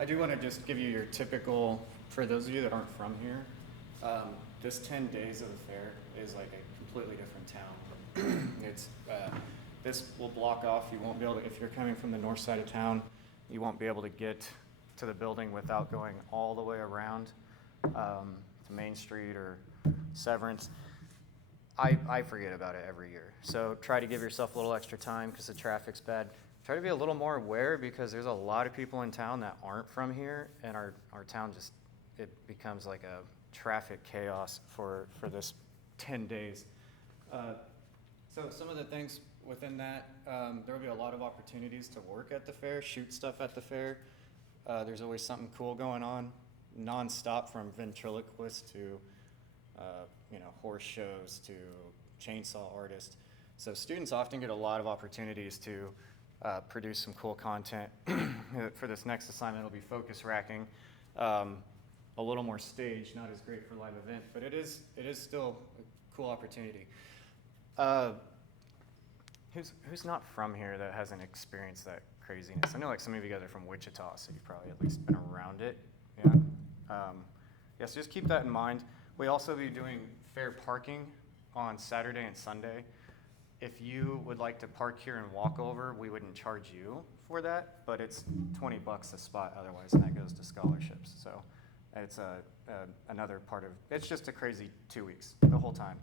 I do want to just give you your typical, for those of you that aren't from here, this 10 days of the fair is like a completely different town. This will block off, you won't be able to, if you're coming from the north side of town, you won't be able to get to the building without going all the way around to Main Street or Severance. I forget about it every year. So try to give yourself a little extra time because the traffic's bad. Try to be a little more aware because there's a lot of people in town that aren't from here, and our town just, it becomes like a traffic chaos for this 10 days. So some of the things within that, there will be a lot of opportunities to work at the fair, shoot stuff at the fair. There's always something cool going on, nonstop, from ventriloquists to horse shows to chainsaw artists. So students often get a lot of opportunities to produce some cool content. For this next assignment, it'll be focus racking, a little more stage, not as great for live event, but it is still a cool opportunity. Who's not from here that hasn't experienced that craziness? I know like some of you guys are from Wichita, so you've probably at least been around it. Yeah. So just keep that in mind. We also be doing fair parking on Saturday and Sunday. If you would like to park here and walk over, we wouldn't charge you for that, but it's $20 a spot otherwise, and that goes to scholarships. So it's another part of, it's just a crazy 2 weeks. The whole time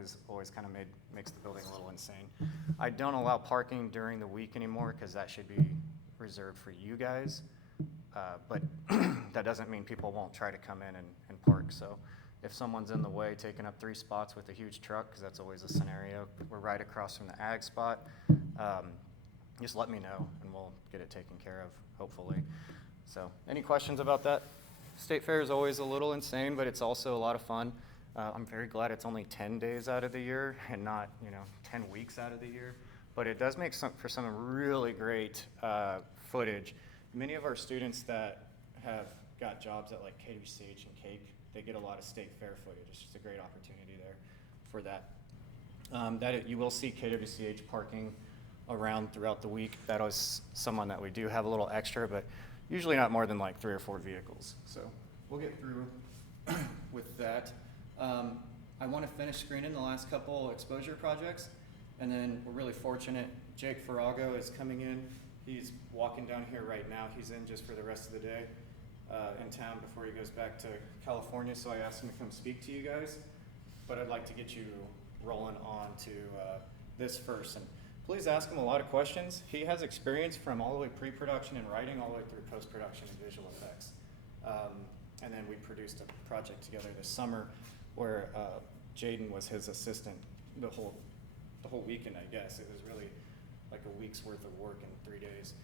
is always kind of makes the building a little insane. I don't allow parking during the week anymore because that should be reserved for you guys. But that doesn't mean people won't try to come in and park. So if someone's in the way taking up 3 spots with a huge truck, because that's always a scenario, we're right across from the ag spot, just let me know and we'll get it taken care of, hopefully. So any questions about that? State Fair is always a little insane, but it's also a lot of fun. I'm very glad it's only 10 days out of the year and not 10 weeks out of the year. But it does make for some really great footage. Many of our students that have got jobs at like KWCH and Cake, they get a lot of State Fair footage. It's just a great opportunity there for that. You will see KWCH parking around throughout the week. That is someone that we do have a little extra, but usually not more than like 3 or 4 vehicles. So we'll get through with that. I want to finish screening the last couple exposure projects, and then we're really fortunate. Jake Farrago is coming in. He's walking down here right now. He's in just for the rest of the day in town before he goes back to California, so I asked him to come speak to you guys. But I'd like to get you rolling on to this first. And please ask him a lot of questions. He has experience from all the way pre-production and writing all the way through post-production and visual effects. And then we produced a project together this summer where Jaden was his assistant the whole weekend, I guess. It was really like a week's worth of work in 3 days.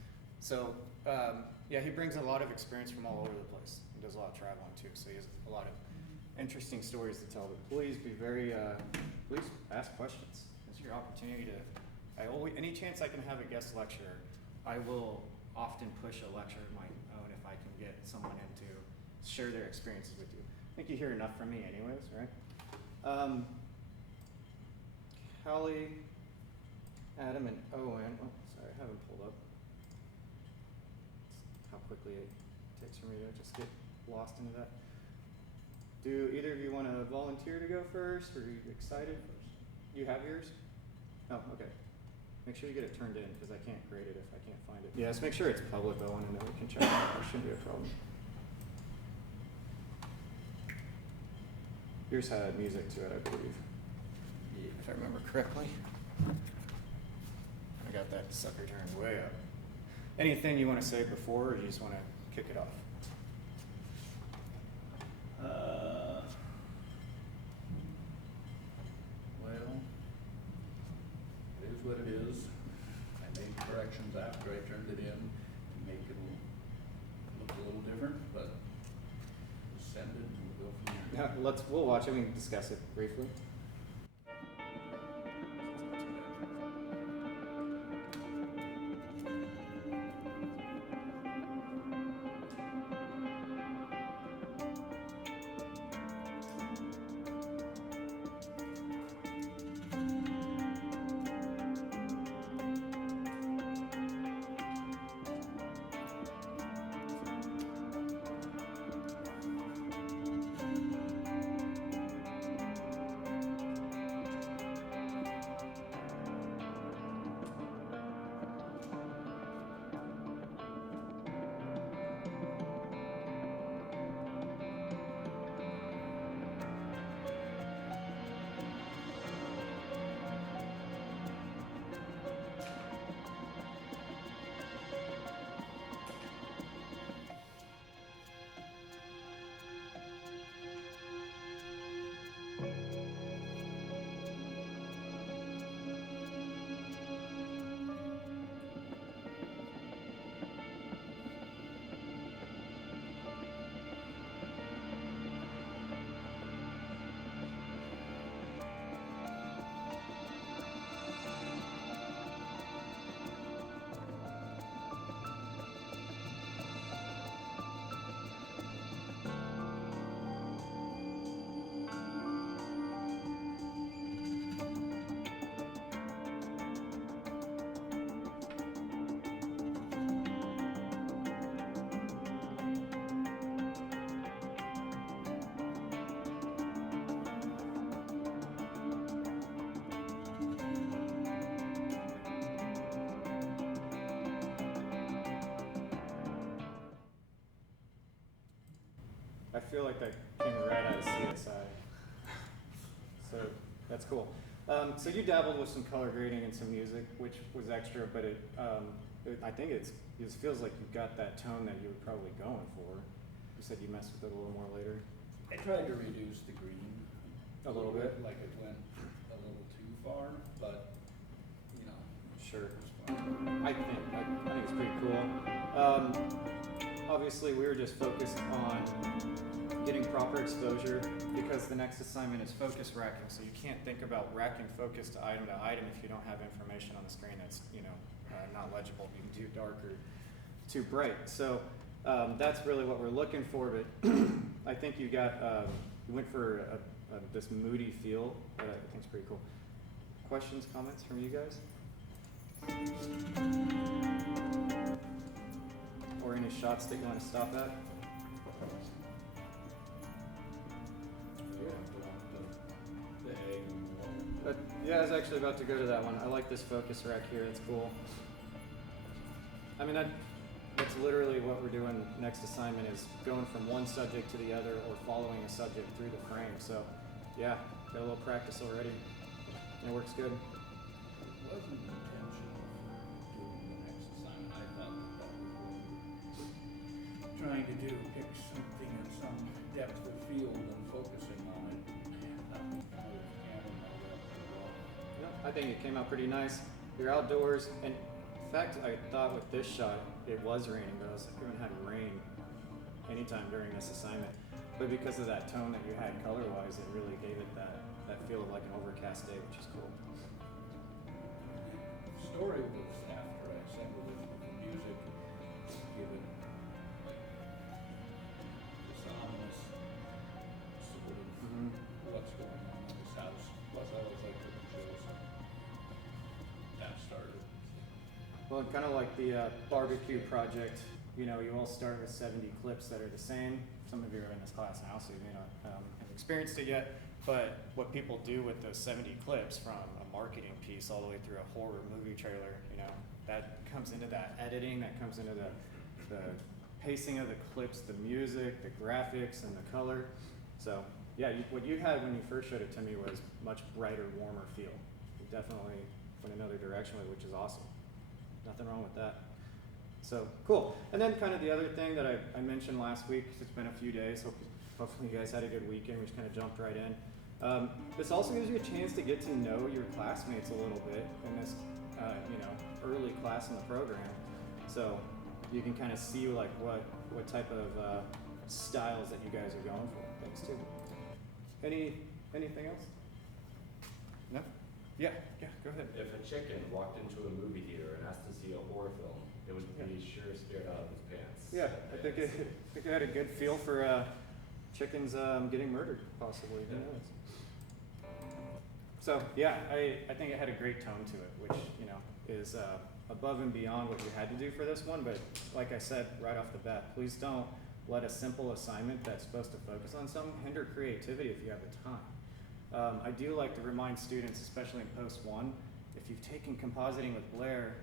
So he brings a lot of experience from all over the place. He does a lot of traveling too, so he has a lot of interesting stories to tell. But please be please ask questions. It's your opportunity to, any chance I can have a guest lecturer, I will often push a lecture of my own if I can get someone in to share their experiences with you. I think you hear enough from me anyways, right? Callie, Adam, and Owen. Oh, sorry, I haven't pulled up. How quickly it takes for me to just get lost into that. Do either of you want to volunteer to go first, or are you excited? You have yours? Oh, okay. Make sure you get it turned in, because I can't grade it if I can't find it. Yeah, just make sure it's public, Owen, and then we can check it out. There shouldn't be a problem. Yours had music to it, I believe. Yeah, if I remember correctly. I got that sucker turned way up. Anything you want to say before, or you just want to kick it off? Well, it is what it is. I made corrections after I turned it in to make it look a little different, but send it and we'll go from there. Yeah, we'll watch it, we can discuss it briefly. I feel like that came right out of CSI. So that's cool. So you dabbled with some color grading and some music, which was extra, but I think it feels like you've got that tone that you were probably going for. You said you messed with it a little more later. I tried to reduce the green. A little bit? Like it went a little too far, but, you know. Sure. It's fine. I think it's pretty cool. Obviously, we were just focused on getting proper exposure because the next assignment is focus racking. So you can't think about racking focus to item if you don't have information on the screen that's not legible, being too dark or too bright. So that's really what we're looking for. But I think you went for this moody feel that I think is pretty cool. Questions, comments from you guys? Or any shots that you want to stop at? The egg and the Yeah, I was actually about to go to that one. I like this focus rack here. It's cool. I mean, that's literally what we're doing next assignment is going from one subject to the other or following a subject through the frame. So, yeah, got a little practice already. And it works good. It wasn't the intention of doing the next assignment. I thought that we were trying to pick something in some depth of field and focusing on it. I think it came out pretty nice. You're outdoors, and in fact, I thought with this shot, it was raining, but I was like, we haven't had rain anytime during this assignment. But because of that tone that you had color-wise, it really gave it that feel of like an overcast day, which is cool. Story was after I assembled it with the music, given this ominous sort of what's going on in this house. Plus, I always like the shows. That started. Well, kind of like the barbecue project, you all start with 70 clips that are the same. Some of you are in this class now, so you may not have experienced it yet. But what people do with those 70 clips from a marketing piece all the way through a horror movie trailer, that comes into that editing, that comes into the pacing of the clips, the music, the graphics, and the color. So yeah, what you had when you first showed it to me was much brighter, warmer feel. You definitely went another direction with it, which is awesome. Nothing wrong with that. So cool. And then kind of the other thing that I mentioned last week, it's been a few days, hopefully you guys had a good weekend, we just kind of jumped right in. This also gives you a chance to get to know your classmates a little bit in this, early class in the program. So you can kind of see like what type of styles that you guys are going for. Thanks too. Anything else? No? Yeah, go ahead. If a chicken walked into a movie theater and asked to see a horror film, it would be sure scared out of his pants. Yeah, I think it had a good feel for chickens getting murdered, possibly. Who knows? So yeah, I think it had a great tone to it, which is above and beyond what you had to do for this one. But like I said right off the bat, please don't let a simple assignment that's supposed to focus on something hinder creativity if you have the time. I do like to remind students, especially in post 1, if you've taken compositing with Blair,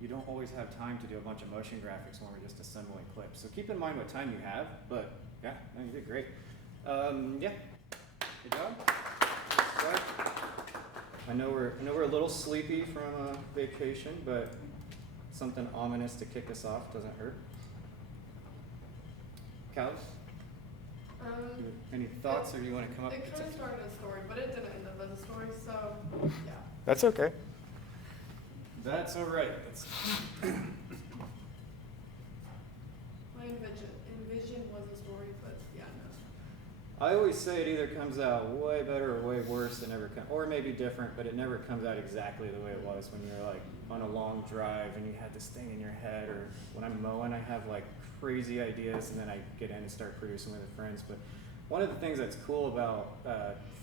you don't always have time to do a bunch of motion graphics when we're just assembling clips. So keep in mind what time you have, but yeah, no, you did great. Yeah, good job. Good. I know we're a little sleepy from vacation, but something ominous to kick us off doesn't hurt. Cows? Any thoughts, or do you want to come up? It kind of started as a story, but it didn't end up as a story, so yeah. That's okay. That's all right. My envision was a story, but yeah, no. I always say it either comes out way better or way worse, or maybe different, but it never comes out exactly the way it was when you're like on a long drive and you had this thing in your head, or when I'm mowing, I have like crazy ideas and then I get in and start producing with friends. But one of the things that's cool about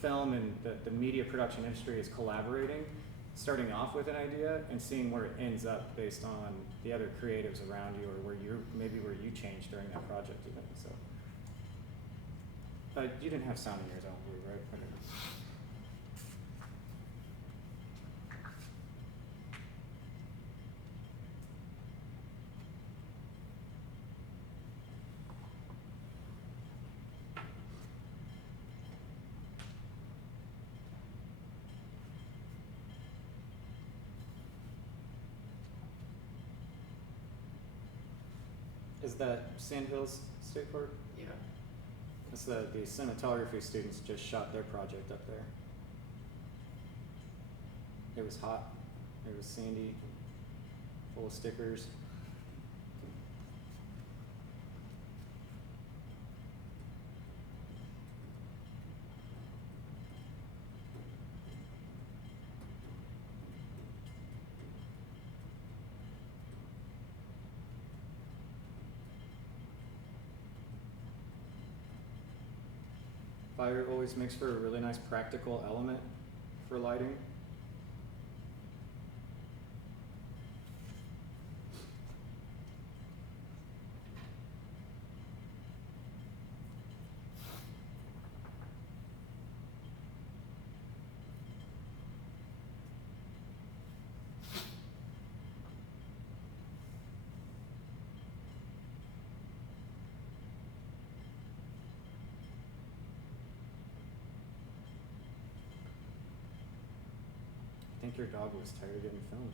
film and the media production industry is collaborating, starting off with an idea and seeing where it ends up based on the other creatives around you, or where you changed during that project even. So you didn't have sound in yours, I don't believe, right? Okay. is that Sand Hills State Park? Yeah. That's the cinematography students just shot their project up there. It was hot, it was sandy, full of stickers. Fire always makes for a really nice practical element for lighting. I think your dog was tired of getting filmed.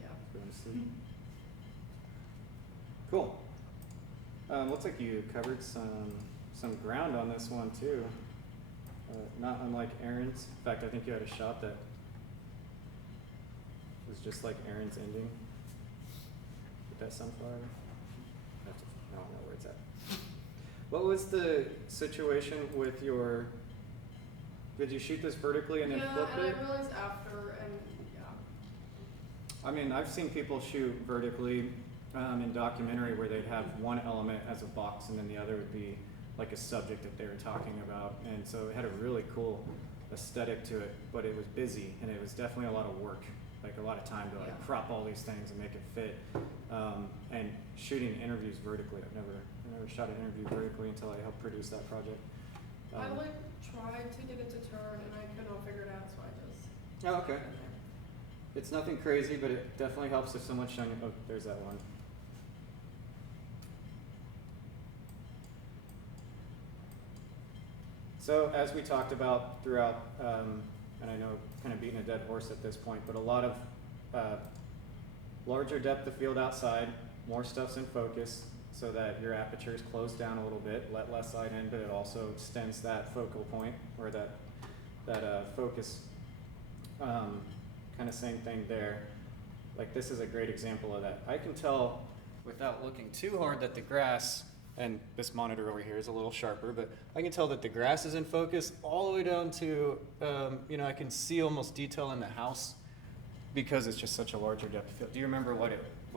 Yeah. Going to sleep. Cool. Looks like you covered some ground on this one too. Not unlike Aaron's. In fact, I think you had a shot that was just like Aaron's ending with that sunflower. I don't know where it's at. What was the situation with your? Did you shoot this vertically and then flip Yeah, and it? I realized after, and yeah. I mean, I've seen people shoot vertically in documentary where they'd have one element as a box and then the other would be like a subject that they were talking about. And so it had a really cool aesthetic to it, but it was busy and it was definitely a lot of work, like a lot of time to like Yeah. crop all these things and make it fit. And shooting interviews vertically, I never shot an interview vertically until I helped produce that project. I like tried to get it to turn and I could not figure it out, so I just. Oh, okay. It's nothing crazy, but it definitely helps if someone's shining. Oh, there's that one. So as we talked about throughout, and I know kind of beating a dead horse at this point, but a lot of larger depth of field outside, more stuff's in focus so that your aperture is closed down a little bit, let less light in, but it also extends that focal point or that focus. Kind of same thing there. Like this is a great example of that. I can tell without looking too hard that the grass, and this monitor over here is a little sharper, but I can tell that the grass is in focus all the way down to, I can see almost detail in the house because it's just such a larger depth of field. Do you remember what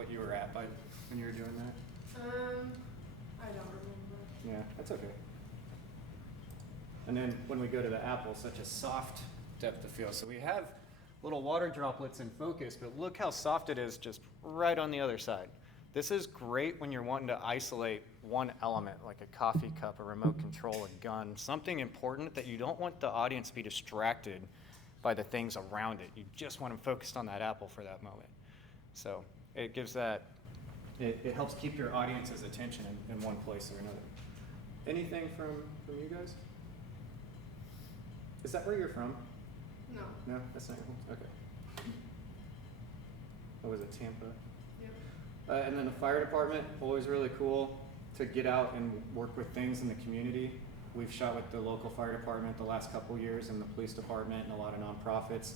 you were at when you were doing that? I don't remember. Yeah, that's okay. And then when we go to the apple, such a soft depth of field. So we have little water droplets in focus, but look how soft it is just right on the other side. This is great when you're wanting to isolate one element, like a coffee cup, a remote control, a gun, something important that you don't want the audience to be distracted by the things around it. You just want them focused on that apple for that moment. So it gives that, it helps keep your audience's attention in one place or another. Anything from you guys? Is that where you're from? No. No, that's not your home? Okay. What was it, Tampa? Yep. And then the fire department, always really cool to get out and work with things in the community. We've shot with the local fire department the last couple years and the police department and a lot of nonprofits.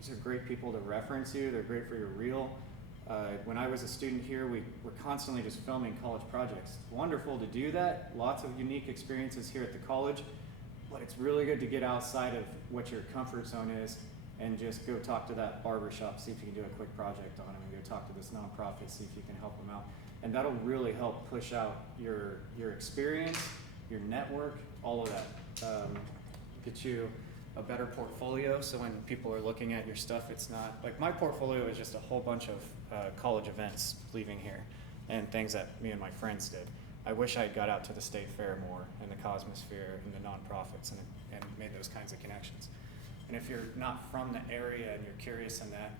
These are great people to reference you. They're great for your reel. When I was a student here, we were constantly just filming college projects. Wonderful to do that. Lots of unique experiences here at the college. But it's really good to get outside of what your comfort zone is and just go talk to that barbershop, see if you can do a quick project on them, and go talk to this nonprofit, see if you can help them out. And that'll really help push out your experience, your network, all of that. Get you a better portfolio, so when people are looking at your stuff, it's not, like my portfolio is just a whole bunch of college events leaving here and things that me and my friends did. I wish I got out to the state fair more and the Cosmosphere and the nonprofits and made those kinds of connections. And if you're not from the area and you're curious in that,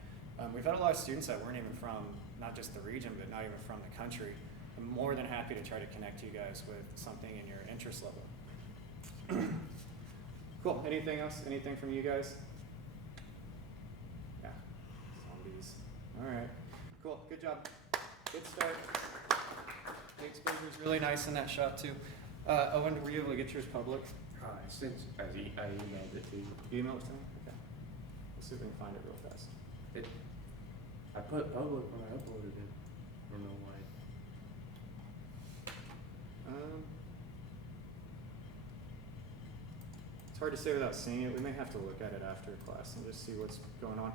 we've had a lot of students that weren't even from not just the region, but not even from the country. I'm more than happy to try to connect you guys with something in your interest level. Cool, anything else? Anything from you guys? Yeah, zombies. All right, cool, good job. Good start. The exposure is really nice in that shot too. Owen, were you able to get yours public? Since I emailed it to you. You emailed it to me? Okay. Let's see if we can find it real fast. I put public when I uploaded it. I don't know why. It's hard to say without seeing it. We may have to look at it after class and just see what's going on.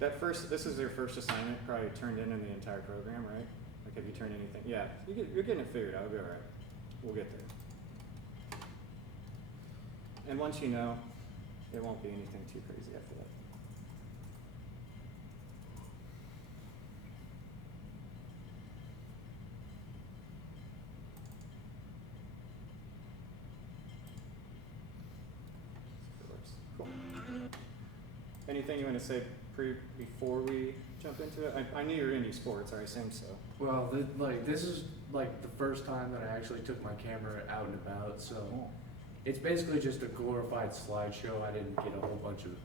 This is your first assignment, probably turned in the entire program, right? Like, have you turned anything? Yeah, you're getting it figured out. It'll be all right. We'll get there. And once you know, it won't be anything too crazy after that. Cool. Anything you want to say before we jump into it? I knew you were into sports, I assume so. Well, this is like the first time that I actually took my camera out and about, so it's basically just a glorified slideshow. I didn't get a whole bunch of.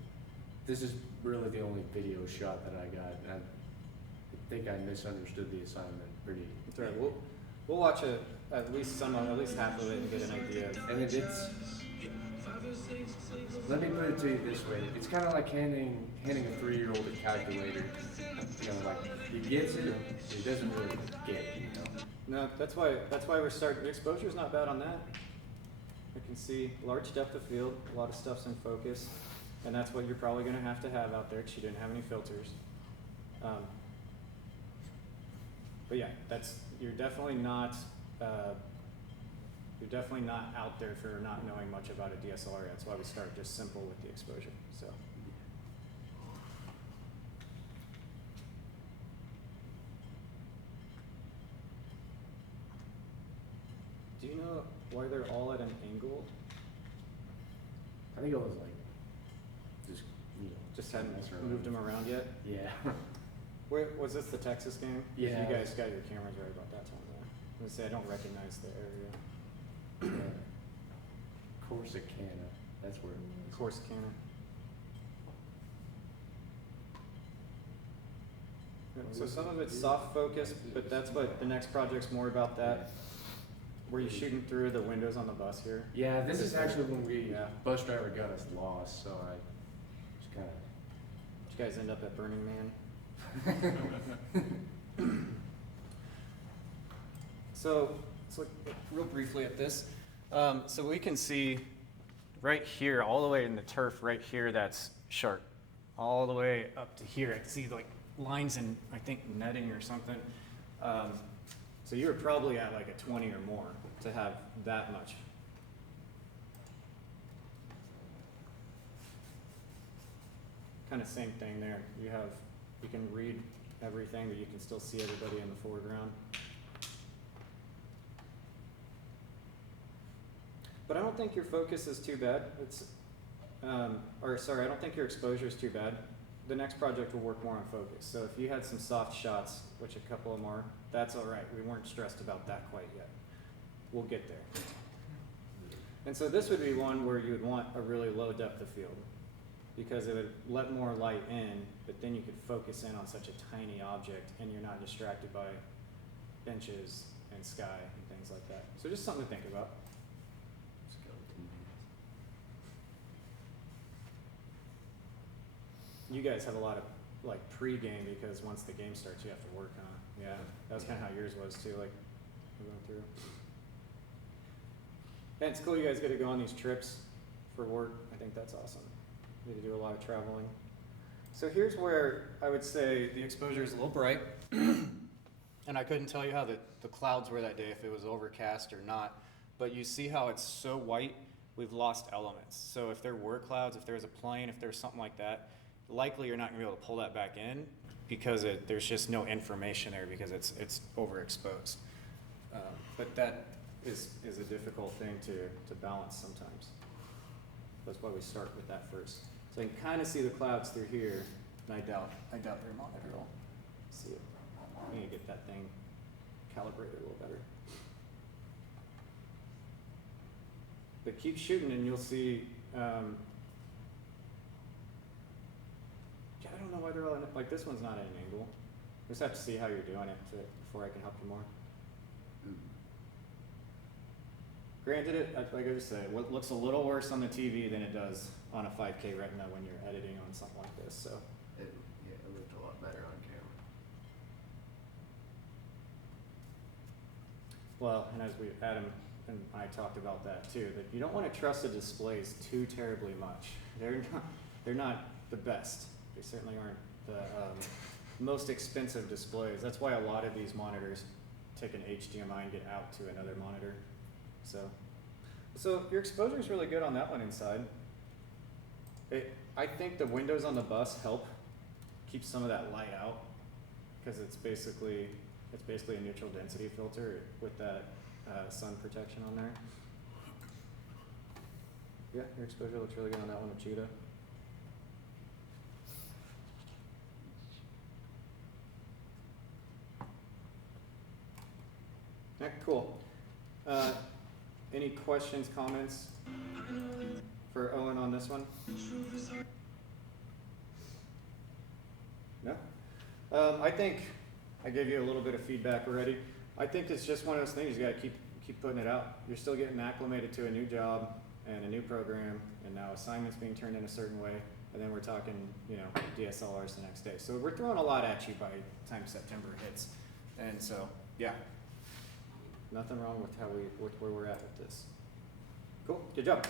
This is really the only video shot that I got. And I think I misunderstood the assignment pretty. That's all right. We'll watch it at least half of it and get an idea. And it's. Let me put it to you this way: it's kind of like handing a 3-year-old a calculator. You know, like he gets it, he doesn't really get it. You know. No, that's why we're starting. The exposure's not bad on that. I can see large depth of field, a lot of stuff's in focus, and that's what you're probably going to have out there because you didn't have any filters. But yeah, you're definitely not out there for not knowing much about a DSLR. That's why we start just simple with the exposure. So. Do you know why they're all at an angle? I think it was like Just hadn't mess around. moved them around yet? Yeah. Where, was this the Texas game? Yeah. You guys got your cameras right about that time, though. I was gonna say, I don't recognize the area. Corsicana. That's where. Corsicana. So some of it's soft focus, but that's what the next project's more about that. Were you shooting through the windows on the bus here? Yeah, this is actually when Yeah. bus driver got us lost, so I just kind Did you guys end up at Burning Man? So let's look real briefly at this. So we can see right here, all the way in the turf right here, that's sharp. All the way up to here, I can see like lines in, I think, netting or something. So you were probably at like a 20 or more to have that much. Kind of same thing there. You can read everything, but you can still see everybody in the foreground. But I don't think your focus is too bad. I don't think your exposure is too bad. The next project will work more on focus. So if you had some soft shots, which a couple of them are, that's all right. We weren't stressed about that quite yet. We'll get there. And so this would be one where you would want a really low depth of field because it would let more light in, but then you could focus in on such a tiny object and you're not distracted by benches and sky and things like that. So just something to think about. You guys have a lot of like pre-game because once the game starts, you have to work, huh? Yeah, that was kind of how yours was too. Like we went through. And it's cool you guys get to go on these trips for work. I think that's awesome. You get to do a lot of traveling. So here's where I would say the exposure is a little bright, and I couldn't tell you how the clouds were that day if it was overcast or not. But you see how it's so white. We've lost elements. So if there were clouds, if there was a plane, if there's something like that. Likely you're not going to be able to pull that back in because there's just no information there because it's overexposed. But that is a difficult thing to balance sometimes. That's why we start with that first. So you can kind of see the clouds through here, and I doubt your monitor will see it. I need to get that thing calibrated a little better. But keep shooting and you'll see. I don't know why they're all like this one's not at an angle. Just have to see how you're doing it before I can help you more. Granted, like I just said, it looks a little worse on the TV than it does on a 5K Retina when you're editing on something like this. So, It looked a lot better on camera. well, and as Adam and I talked about that too, that you don't want to trust the displays too terribly much. They're not the best. They certainly aren't the most expensive displays. That's why a lot of these monitors take an HDMI and get out to another monitor. So your exposure is really good on that one inside. I think the windows on the bus help keep some of that light out because it's basically a neutral density filter with that sun protection on there. Yeah, your exposure looks really good on that one with Cheetah. Yeah, cool. Any questions, comments for Owen on this one? No? I think I gave you a little bit of feedback already. I think it's just one of those things, you gotta keep putting it out. You're still getting acclimated to a new job and a new program, and now assignments being turned in a certain way, and then we're talking, DSLRs the next day. So we're throwing a lot at you by the time September hits. And so, yeah. Nothing wrong with with where we're at with this. Cool, good job.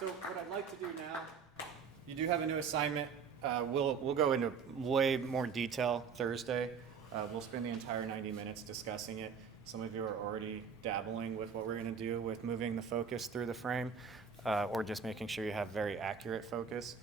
So what I'd like to do now, you do have a new assignment. We'll go into way more detail Thursday. We'll spend the entire 90 minutes discussing it. Some of you are already dabbling with what we're going to do with moving the focus through the frame, or just making sure you have very accurate focus.